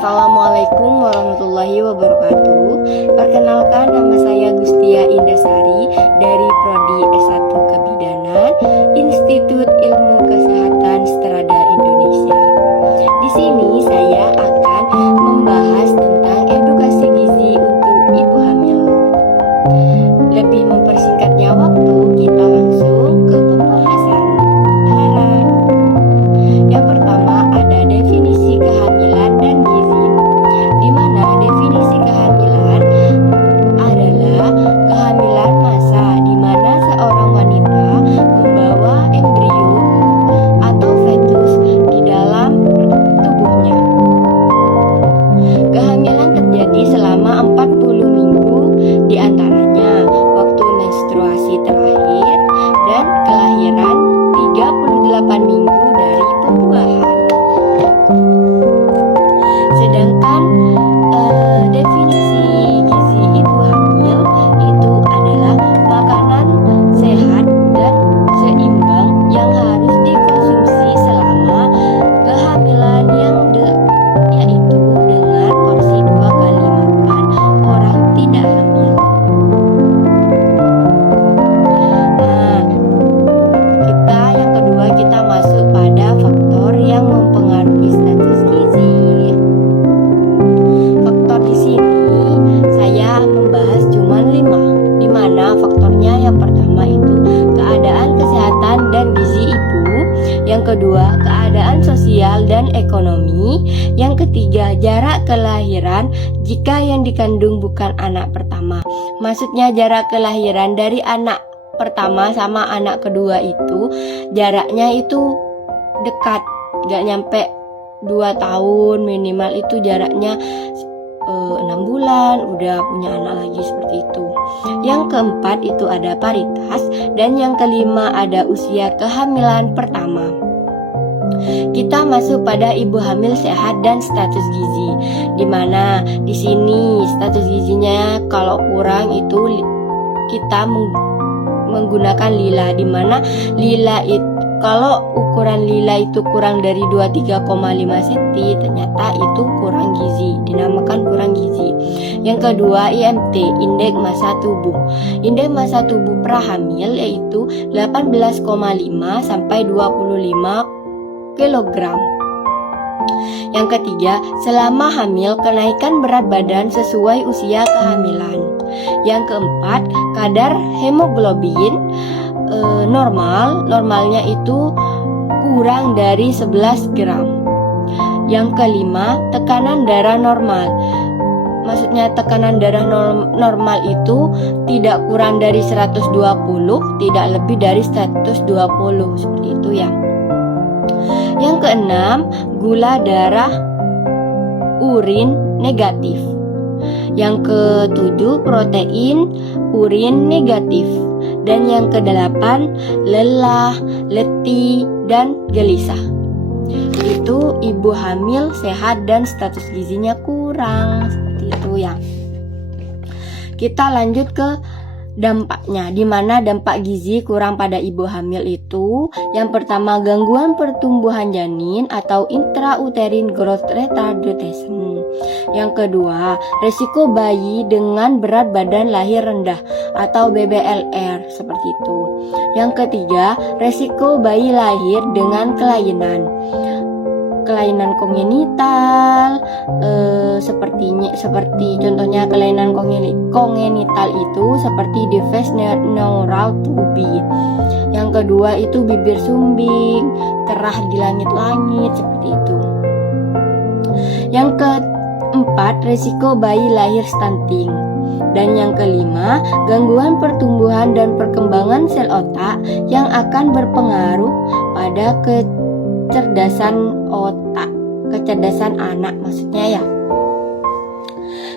Assalamualaikum warahmatullahi wabarakatuh. Perkenalkan, nama saya Gustia Indasari dari Prodi S1 Kebidanan, Institut Ilmu Kesehatan Strada Indonesia. Di sini saya akan membahas tentang edukasi gizi untuk ibu hamil. Lebih mempersingkatnya waktu, kita langsung ke pembahasan. Yang pertama ada definisi kehamilan dan gizi, di mana definisi kehamilan adalah kehamilan masa di mana seorang wanita membawa embrio atau fetus di dalam tubuhnya. Kehamilan terjadi selama 40 minggu, di antaranya waktu menstruasi terakhir dan kelahiran 38 minggu dari pembuahan. Sedangkan definisi gizi ibu hamil itu adalah makanan sehat dan seimbang yang harus dikonsumsi selama kehamilan yaitu dengan porsi 2 kali makan orang tidak hamil. Yang kedua kita masuk pada faktor yang mempengaruhi status gizi. Faktor di sini saya membahas cuma 5, di mana faktornya yang pertama itu keadaan kesehatan dan gizi ibu, yang kedua keadaan sosial dan ekonomi, yang ketiga jarak kelahiran jika yang dikandung bukan anak pertama. Maksudnya jarak kelahiran dari anak pertama sama anak kedua itu jaraknya itu dekat, gak nyampe 2 tahun, minimal itu jaraknya 6 bulan udah punya anak lagi, seperti itu. Yang keempat itu ada paritas, dan yang kelima ada usia kehamilan pertama. Kita masuk pada ibu hamil sehat dan status gizi, di mana di sini status gizinya kalau kurang itu kita menggunakan lila, di mana lila itu kalau ukuran lila itu kurang dari 23,5 cm, ternyata itu kurang gizi, dinamakan kurang gizi. Yang kedua IMT, indeks massa tubuh. Indeks massa tubuh prahamil yaitu 18,5 sampai 25 kg. Yang ketiga, selama hamil kenaikan berat badan sesuai usia kehamilan. Yang keempat, kadar hemoglobin normalnya itu kurang dari 11 gram. Yang kelima, tekanan darah normal. Maksudnya tekanan darah normal itu tidak kurang dari 120, tidak lebih dari 120, seperti itu ya. Yang keenam, gula darah urin negatif. Yang ketujuh, protein urin negatif. Dan yang kedelapan, lelah, letih, dan gelisah. Itu ibu hamil sehat dan status gizinya kurang, seperti itu ya. Kita lanjut ke dampaknya, di mana dampak gizi kurang pada ibu hamil itu yang pertama, gangguan pertumbuhan janin atau intrauterine growth retardation. Yang kedua, resiko bayi dengan berat badan lahir rendah atau BBLR, seperti itu. Yang ketiga, resiko bayi lahir dengan kelainan kongenital, seperti contohnya kelainan kongenital itu seperti defect neural tubi. Yang kedua itu bibir sumbing, cerah di langit-langit, seperti itu. Yang keempat, resiko bayi lahir stunting. Dan yang kelima, gangguan pertumbuhan dan perkembangan sel otak yang akan berpengaruh pada kecerdasan otak, kecerdasan anak maksudnya ya.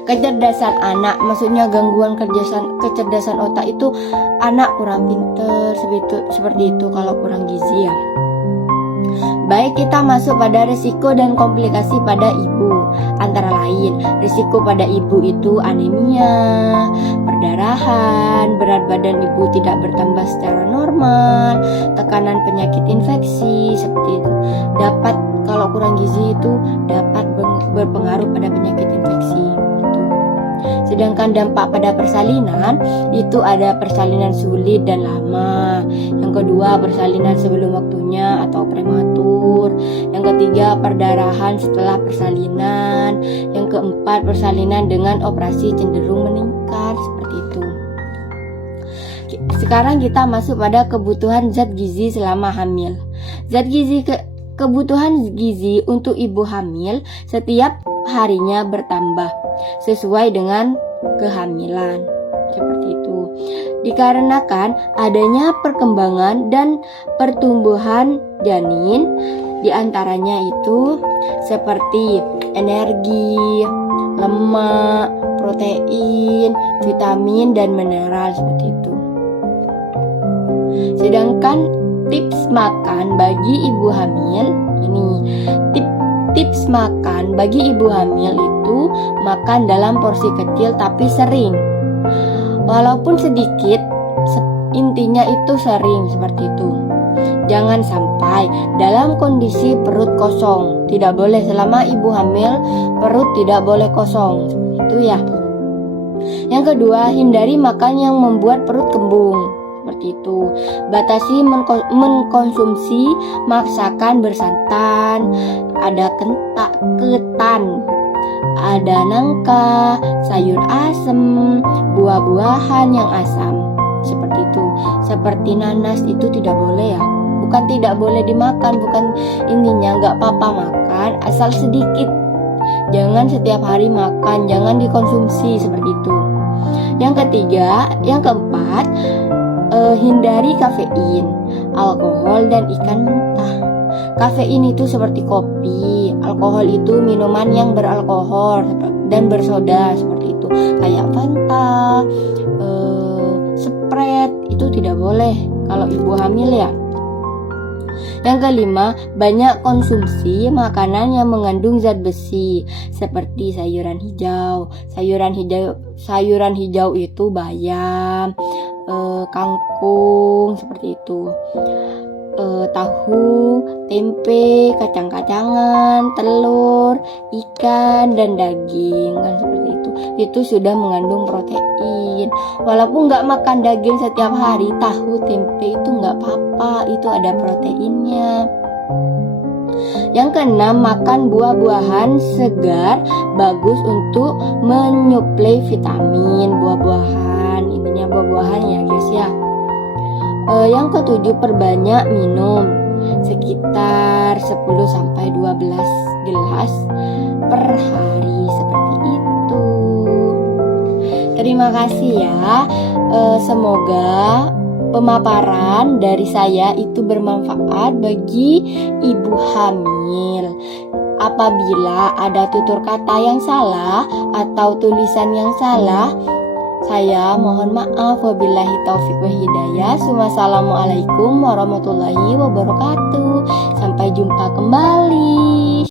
Kecerdasan anak maksudnya gangguan kecerdasan otak itu anak kurang pinter, seperti itu kalau kurang gizi ya. Baik, kita masuk pada risiko dan komplikasi pada ibu. Antara lain, risiko pada ibu itu anemia, perdarahan, berat badan ibu tidak bertambah secara normal, tekanan penyakit infeksi, seperti itu. Kalau kurang gizi itu dapat berpengaruh pada penyakit infeksi. Sedangkan dampak pada persalinan itu ada persalinan sulit dan lama. Yang kedua, persalinan sebelum waktunya atau prematur. Yang ketiga, perdarahan setelah persalinan. Yang keempat, persalinan dengan operasi cenderung meningkat, seperti itu. Sekarang kita masuk pada kebutuhan zat gizi selama hamil. Kebutuhan gizi untuk ibu hamil setiap harinya bertambah sesuai dengan kehamilan, seperti itu. Dikarenakan adanya perkembangan dan pertumbuhan janin, diantaranya itu seperti energi, lemak, protein, vitamin, dan mineral, seperti itu. Sedangkan tips makan bagi ibu hamil ini, tips makan bagi ibu hamil itu makan dalam porsi kecil tapi sering, walaupun sedikit, intinya itu sering, seperti itu. Jangan sampai dalam kondisi perut kosong, tidak boleh. Selama ibu hamil perut tidak boleh kosong, seperti itu ya. Yang kedua, hindari makan yang membuat perut kembung, seperti itu. Batasi mengkonsumsi masakan bersantan, ada ketan, ada nangka, sayur asem, buah-buahan yang asam, seperti itu. Seperti nanas itu tidak boleh ya. Bukan tidak boleh dimakan, bukan intinya nggak apa-apa makan, asal sedikit. Jangan setiap hari makan, jangan dikonsumsi, seperti itu. Yang keempat, hindari kafein, alkohol, dan ikan mentah. Kafein itu seperti kopi, alkohol itu minuman yang beralkohol dan bersoda, seperti itu. Kayak Fanta, Sprite, itu tidak boleh kalau ibu hamil ya. Yang kelima, banyak konsumsi makanan yang mengandung zat besi seperti sayuran hijau. Sayuran hijau itu bayam, kangkung, seperti itu. Tahu, tempe, kacang-kacangan, telur, ikan, dan daging, kan seperti itu. Itu sudah mengandung protein. Walaupun nggak makan daging setiap hari, tahu, tempe itu nggak apa-apa, itu ada proteinnya. Yang keenam, makan buah-buahan segar, bagus untuk menyuplai vitamin. Buah-buahan, intinya buah-buahan ya guys ya. Yang ketujuh, perbanyak minum sekitar 10-12 gelas per hari, seperti itu. Terima kasih ya. Semoga pemaparan dari saya itu bermanfaat bagi ibu hamil. Apabila ada tutur kata yang salah atau tulisan yang salah, saya mohon maaf. Wabillahi taufik wa hidayah. Wassalamualaikum warahmatullahi wabarakatuh. Sampai jumpa kembali.